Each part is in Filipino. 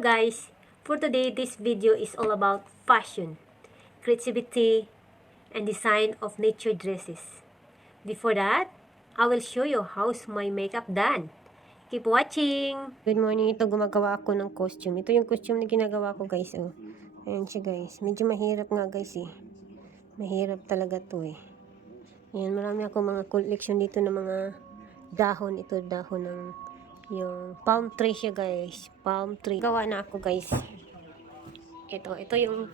Hello guys! For today, this video is all about fashion, creativity, and design of nature dresses. Before that, I will show you how's my makeup done. Keep watching! Good morning. Ito, gumagawa ako ng costume. Ito yung costume na ginagawa ko guys. Oh. Ayan siya guys. Medyo mahirap nga guys eh. Mahirap talaga to eh. Ayan, marami ako mga collection dito ng mga dahon. Ito dahon ng yung palm tree siya guys. Palm tree. Gawa na ako guys. Ito yung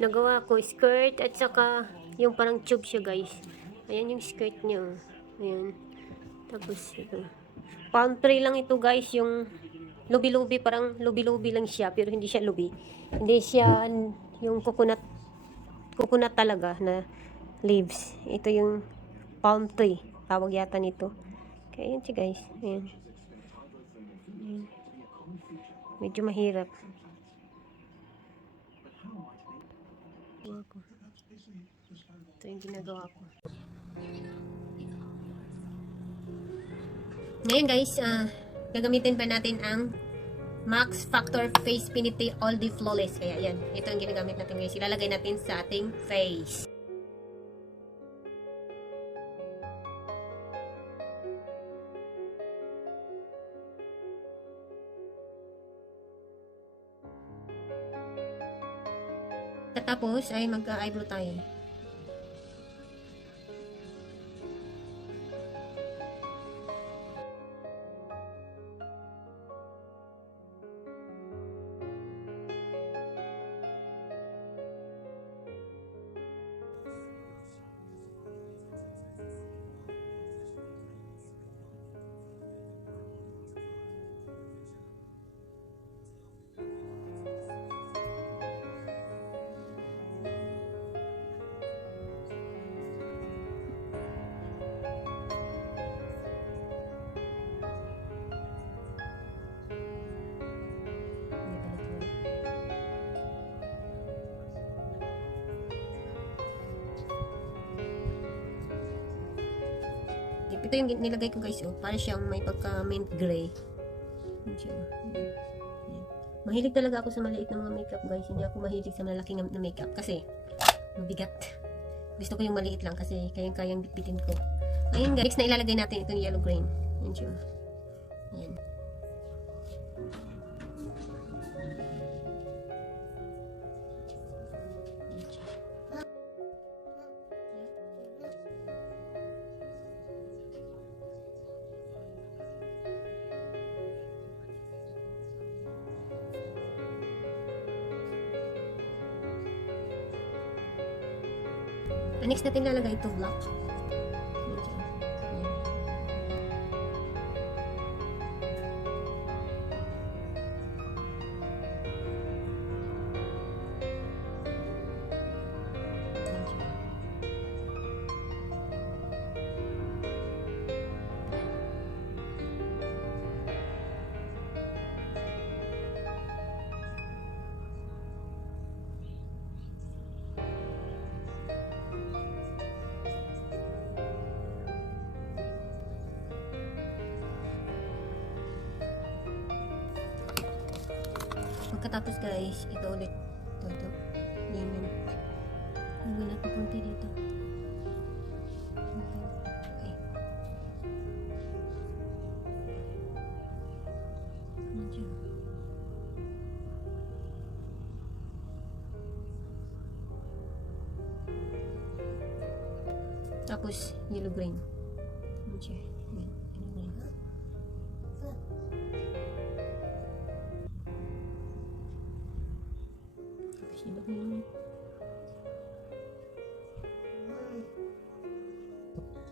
nagawa ko. Skirt at saka yung parang tube siya guys. Ayan yung skirt niya. Ayan. Tapos ito. Palm tree lang ito guys. Yung lubi-lubi. Parang lubi-lubi lang siya. Pero hindi siya lubi. Hindi siya yung coconut talaga na leaves. Ito yung palm tree. Tawag yata nito. Kaya yun siya guys. Ayan. Medyo mahirap. Ito yung ginagawa ko. Ngayon guys, gagamitin pa natin ang Max Factor Face Finity All Day Flawless. Kaya yan, ito ang ginagamit natin guys. Ilalagay natin sa ating face. Tapos ay mag-eyebrow tayo. Ito yung nilagay ko guys, oh, para siyang may pagka mint gray. Mahilig talaga ako sa maliit na mga makeup guys. Hindi ako mahilig sa malaking na makeup kasi mabigat. Gusto ko yung maliit lang kasi kayang-kayang bitbitin ko. Ayun guys, next na ilalagay natin itong yellow green. Ayan siya. Ayan. Next natin lalagay ito black. Pagkatapos guys, ito ulit. Ito. Lemon. Lagyan natin konti dito. Okay. Tapos, yellow green. Okay.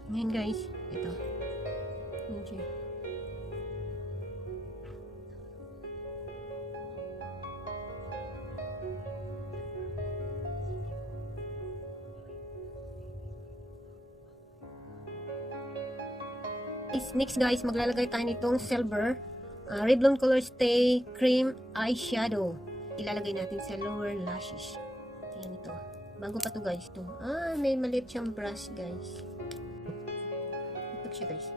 Ngayon guys, ito. Okay. Next guys, maglalagay tayo nitong silver Revlon Color Stay Cream Eyeshadow. Ilalagay natin sa lower lashes. Ayan ito. Bago pa to guys to. May maliit siyang brush guys. Ito siya guys.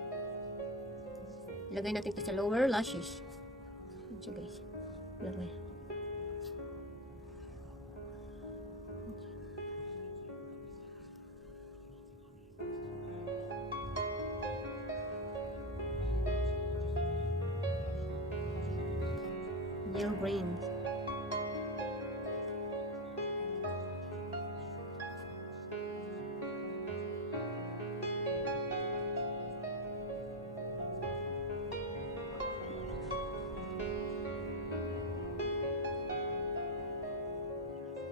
Ilagay natin ito sa lower lashes. Ito siya guys. Lagay. Your brain.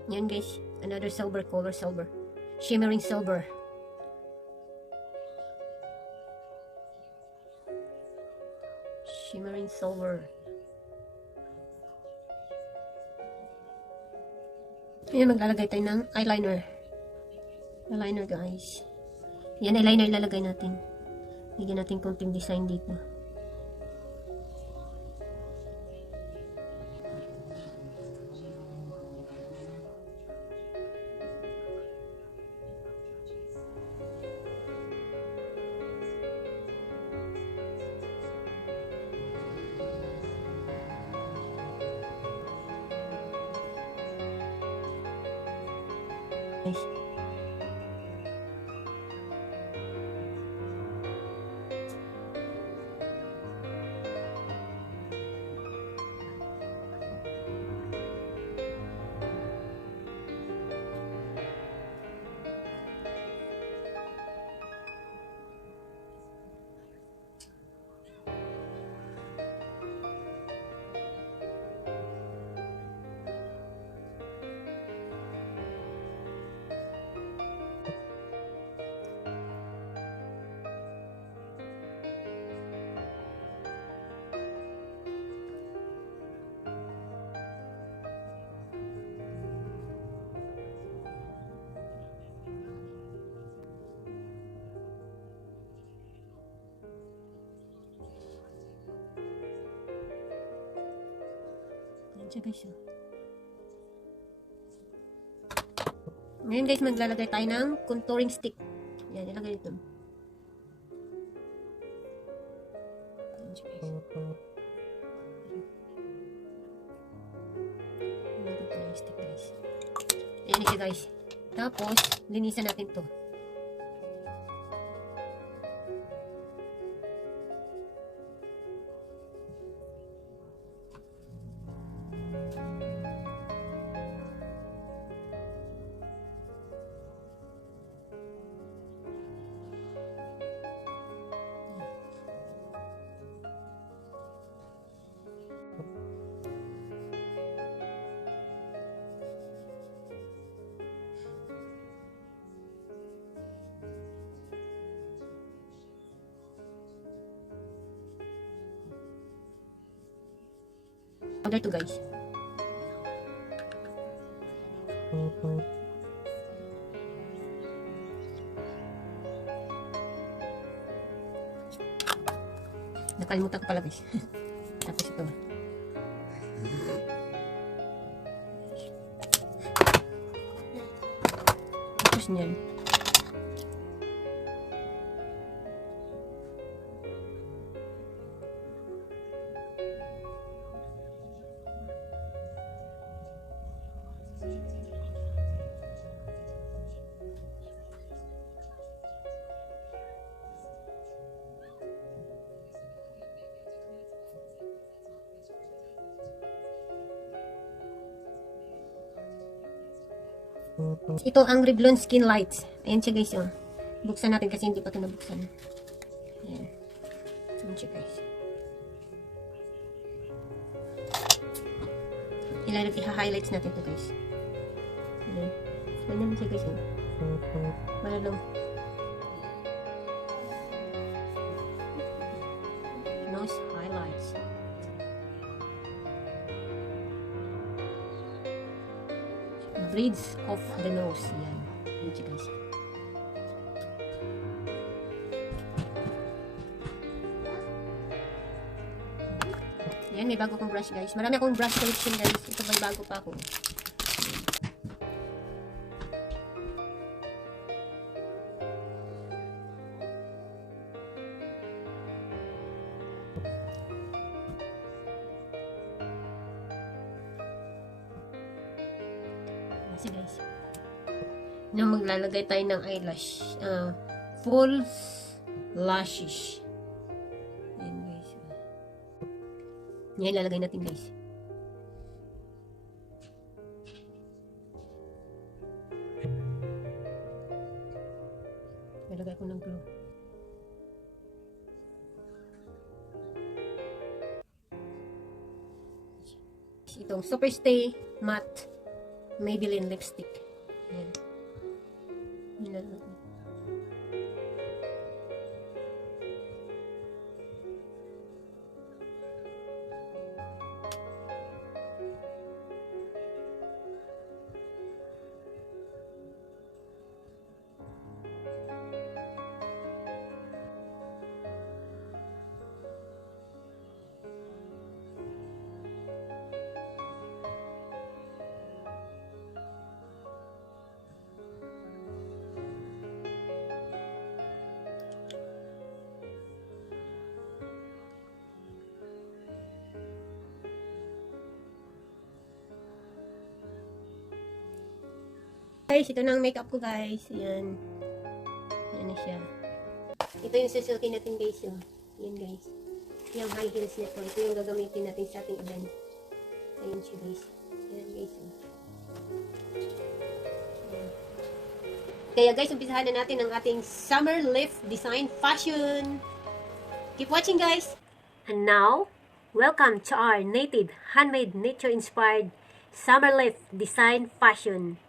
Yan guys, another silver color, silver. Shimmering silver. Shimmering silver. Ayan, maglalagay tayo ng eyeliner. Eyeliner guys. Yan, eyeliner lalagay natin. Bigyan natin konting design dito. Nice. Ayan guys. Ngayon guys, maglalagay tayo ng contouring stick. Yan, ilagay ito. Ayan siya guys. Ilagay tayo yung stick guys. Ayan siya guys. Tapos, linisan natin to. Powder to guys. Nakalimutan ko pala guys. Tapos ito. Tapos niyan. Ito ang Revlon Skin Lights. Ayan siya guys. Oh. Buksan natin kasi hindi pa ito nabuksan. Ayan. Ayan siya guys. Iha-highlights natin ito guys. Ayan. Ayan naman siya guys. Oh. Wala lang. Nose highlights. Bridge of the nose. Yan. Yan siya guys. Yan, may bago kong brush guys. Marami akong brush collection guys. Ito may bago pa ako. Kasi guys, na maglalagay tayo ng eyelash. False lashes. Ayan guys. Yan ilalagay natin guys. Ilalagay ko ng glue. Itong Superstay Matte Maybelline Lipstick. Ayan. Ilalagay. Guys, ito na ang makeup ko guys. Ayan. Ayan na siya. Ito yung susukin natin guys. Oh. Ayan guys. Yung high heels nito. Ito yung gagamitin natin sa ating event. Ayan siya guys. Ayan guys. Oh. Ayan. Kaya guys, umpisahan na natin ang ating summer lift design fashion. Keep watching guys! And now, welcome to our native, handmade, nature-inspired summer lift design fashion.